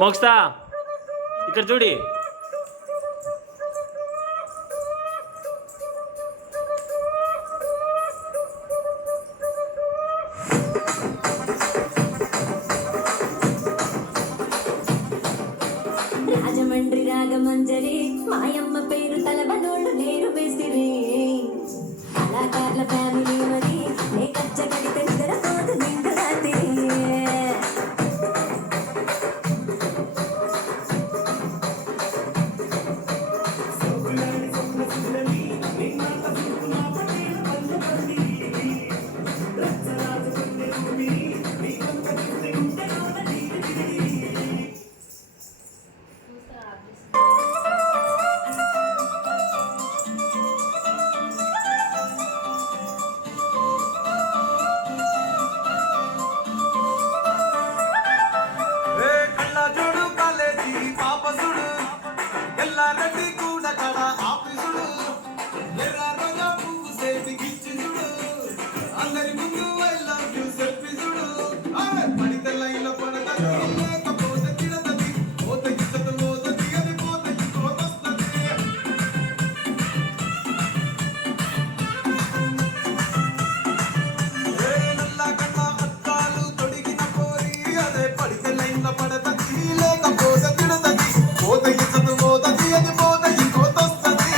మోక్షతా ఇక్కడ చూడి. రాజమండ్రి రాగమంజరి మాయమ్మ పేరు తలబనోళ్ళు లేరు బెసిరి కళాకారుల ఫ్యామిలీ మరి నే కచ్చ కడితే నిద్రపోదు నిండు రాత్రి రెడ్డి కూడా కడ ఆఫీసుడు ఎర్ర రోజా పువ్వు సేతికిచ్చిందుడు అందరి ముందు ఐ లవ్ యూ చెప్పిసుడు పడితే లైన్లో పడతది లేకపోతే తిడతది పోత గిట్టదు మోతది అది పోత గిట్టొస్తది నల్ల కళ్ళ అద్దాలు తొడిగిన పోరి అదే పడితే లైన్లో పడతది లేకపోతే తిడతది పోత గిట్టదు మోతది అది పోత గిట్టొస్తది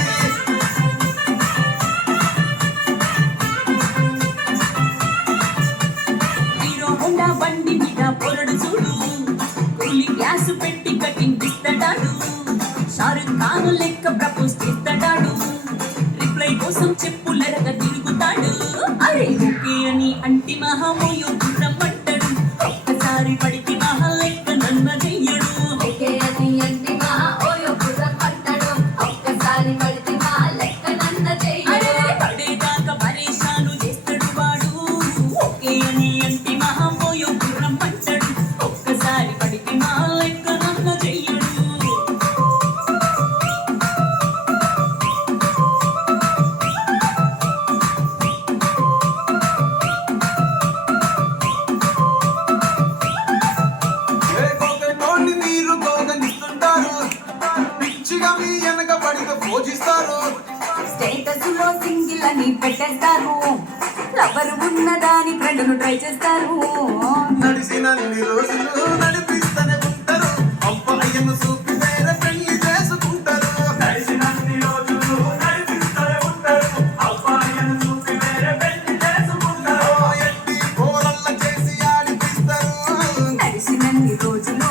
హీరో హోండా బండి మీద పొరడు చూడు కూలి గ్యాస్ పెట్టి కటింగ్ ఇస్తాడాడు షారుఖ్ ఖాన్ లెక్క ప్రపోజ్ చేస్తాడాడు రిప్లై కోసం చెప్పులెరగ తిరుగుతాడు అరే ఓకే అని అంటి మహామోయో రమ్మంటాడు ఒక్కసారి పడితే మహా లెక్క నన్న చెయ్యడు ఓకే అని అంటి మా ఓయో గుర్రం పట్టాడు ఒక్కసారి పడితే మా లెక్క నన్న చెయ్యి అరే పడేదాకా పరేషాను చేస్తాడు వాడు ఓకే అని అంటి మహామోయో గుర్రం పట్టాడు ఒక్కసారి పడితే మా లెక్క నన్న చెయ్యడు కోకటోని మీరు గోగనిస్తుంటారు పిచ్చిగా మీ వెనక పడితే పూజిస్తారు స్టేటస్ లో సింగిల్ అని పెట్టేస్తారు లవర్ ఉన్నదాని ఫ్రెండ్ను ట్రై చేస్తారు నడిసినన్ని రోజులు నడిపిస్తూనే ఉంటారు అబ్బాయిను చూపి వేరే పెళ్లి చేసుకుంటారు నడిసినన్ని రోజులు నడిపిస్తూనే ఉంటారు అబ్బాయిను చూపి వేరే పెళ్లి చేసుకుంటారు ఎట్టి పోరల్ల చేసి ఆడిపిస్తారు నడిచినన్ని రోజులు